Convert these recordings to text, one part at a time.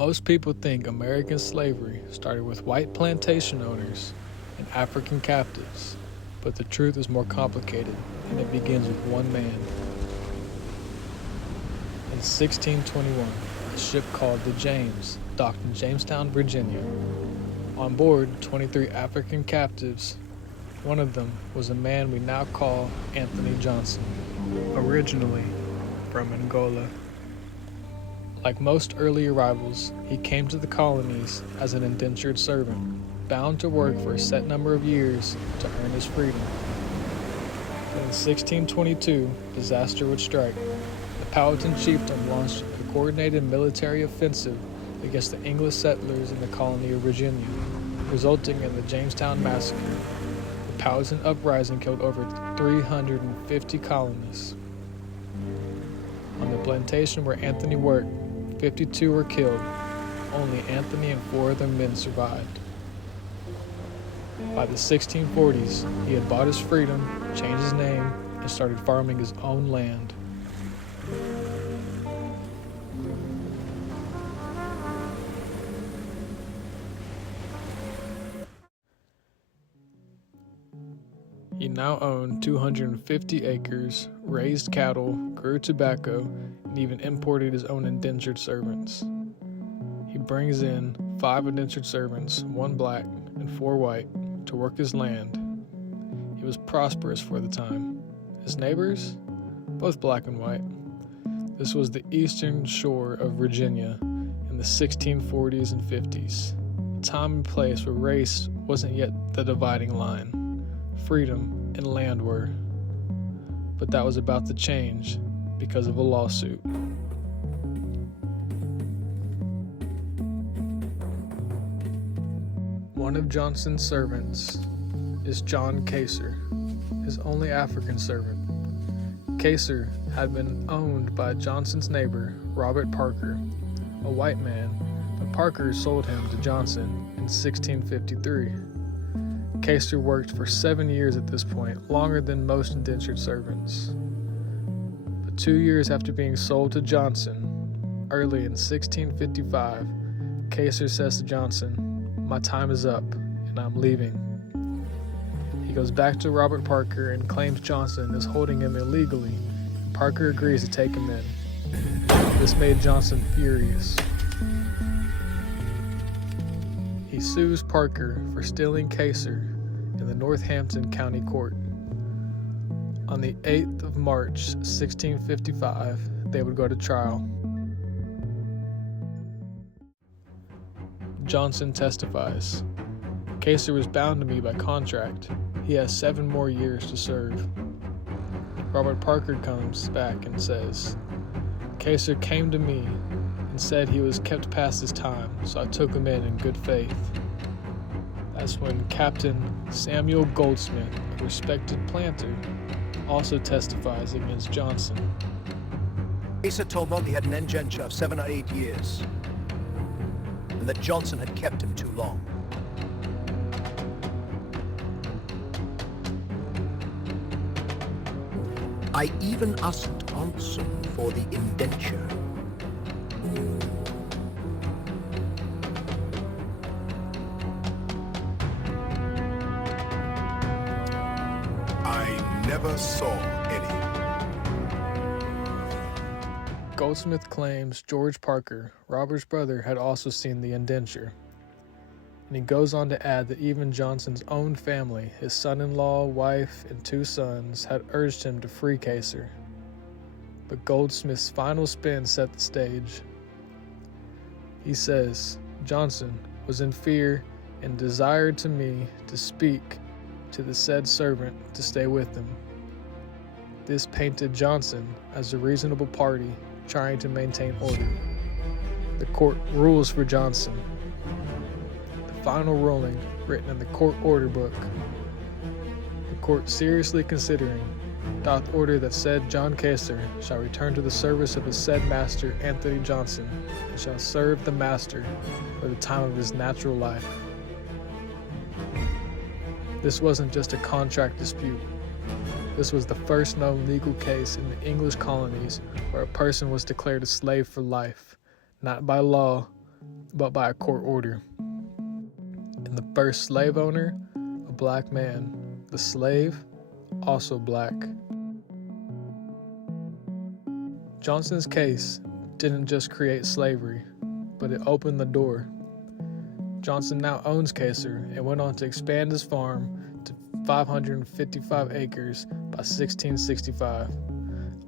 Most people think American slavery started with white plantation owners and African captives, but the truth is more complicated, and it begins with one man. In 1621, a ship called the James docked in Jamestown, Virginia. On board, 23 African captives. One of them was a man we now call Anthony Johnson, originally from Angola. Like most early arrivals, he came to the colonies as an indentured servant, bound to work for a set number of years to earn his freedom. But in 1622, disaster would strike. The Powhatan chieftain launched a coordinated military offensive against the English settlers in the colony of Virginia, resulting in the Jamestown Massacre. The Powhatan uprising killed over 350 colonists. On the plantation where Anthony worked, 52 were killed. Only Anthony and 4 other men survived. By the 1640s, he had bought his freedom, changed his name, and started farming his own land. He now owned 250 acres, raised cattle, grew tobacco, and even imported his own indentured servants. He brings in 5 indentured servants, 1 black and 4 white, to work his land. He was prosperous for the time. His neighbors? Both black and white. This was the eastern shore of Virginia in the 1640s and 50s, a time and place where race wasn't yet the dividing line. Freedom and land were. But that was about to change because of a lawsuit. One of Johnson's servants is John Kaser, his only African servant. Kaser had been owned by Johnson's neighbor, Robert Parker, a white man, but Parker sold him to Johnson in 1653. Kaser worked for 7 years at this point, longer than most indentured servants. But 2 years after being sold to Johnson, early in 1655, Kaser says to Johnson, "My time is up, and I'm leaving." He goes back to Robert Parker and claims Johnson is holding him illegally. Parker agrees to take him in. This made Johnson furious. He sues Parker for stealing Kaser in the Northampton County Court. On the 8th of March, 1655, they would go to trial. Johnson testifies. Kaser was bound to me by contract. He has 7 more years to serve. Robert Parker comes back and says, "Kaser came to me and said he was kept past his time, so I took him in good faith." That's when Captain Samuel Goldsmith, a respected planter, also testifies against Johnson. Kaser told me he had an indenture of 7 or 8 years, and that Johnson had kept him too long. I even asked Johnson for the indenture. I never saw any. Goldsmith claims George Parker, Robert's brother, had also seen the indenture. And he goes on to add that even Johnson's own family, his son-in-law, wife, and 2 sons, had urged him to free Kaser. But Goldsmith's final spin set the stage. He says, "Johnson was in fear and desired to me to speak to the said servant to stay with him." This painted Johnson as a reasonable party trying to maintain order. The court rules for Johnson. The final ruling, written in the court order book. The court seriously considering, doth order that said John Kaser shall return to the service of his said master Anthony Johnson, and shall serve the master for the time of his natural life. This wasn't just a contract dispute. This was the first known legal case in the English colonies where a person was declared a slave for life, not by law, but by a court order. And the first slave owner, a black man. The slave, also black. Johnson's case didn't just create slavery, but it opened the door. Johnson now owns Kaser and went on to expand his farm to 555 acres by 1665.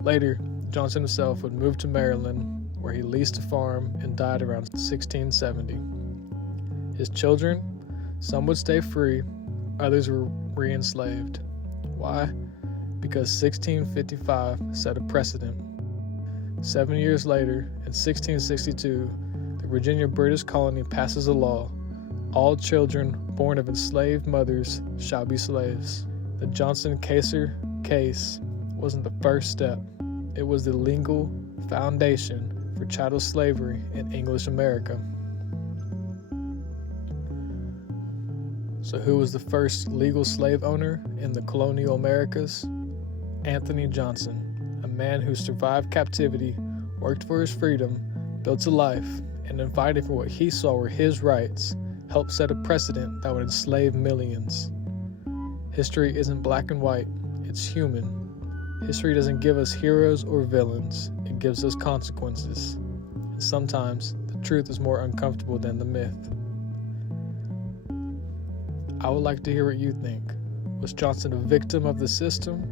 Later, Johnson himself would move to Maryland, where he leased a farm and died around 1670. His children, some would stay free, others were re-enslaved. Why? Because 1655 set a precedent. 7 years later, in 1662, the Virginia British colony passes a law: all children born of enslaved mothers shall be slaves. The Johnson-Kaser case wasn't the first step. It was the legal foundation for chattel slavery in English America. So who was the first legal slave owner in the Colonial Americas? Anthony Johnson, a man who survived captivity, worked for his freedom, built a life, and in fighting for what he saw were his rights, helped set a precedent that would enslave millions. History isn't black and white, it's human. History doesn't give us heroes or villains, it gives us consequences. And sometimes the truth is more uncomfortable than the myth. I would like to hear what you think. Was Johnson a victim of the system,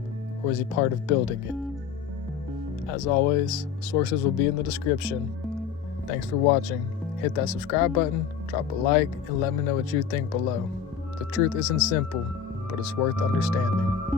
or was he part of building it? As always, sources will be in the description. Thanks for watching. Hit that subscribe button, drop a like, and let me know what you think below. The truth isn't simple, but it's worth understanding.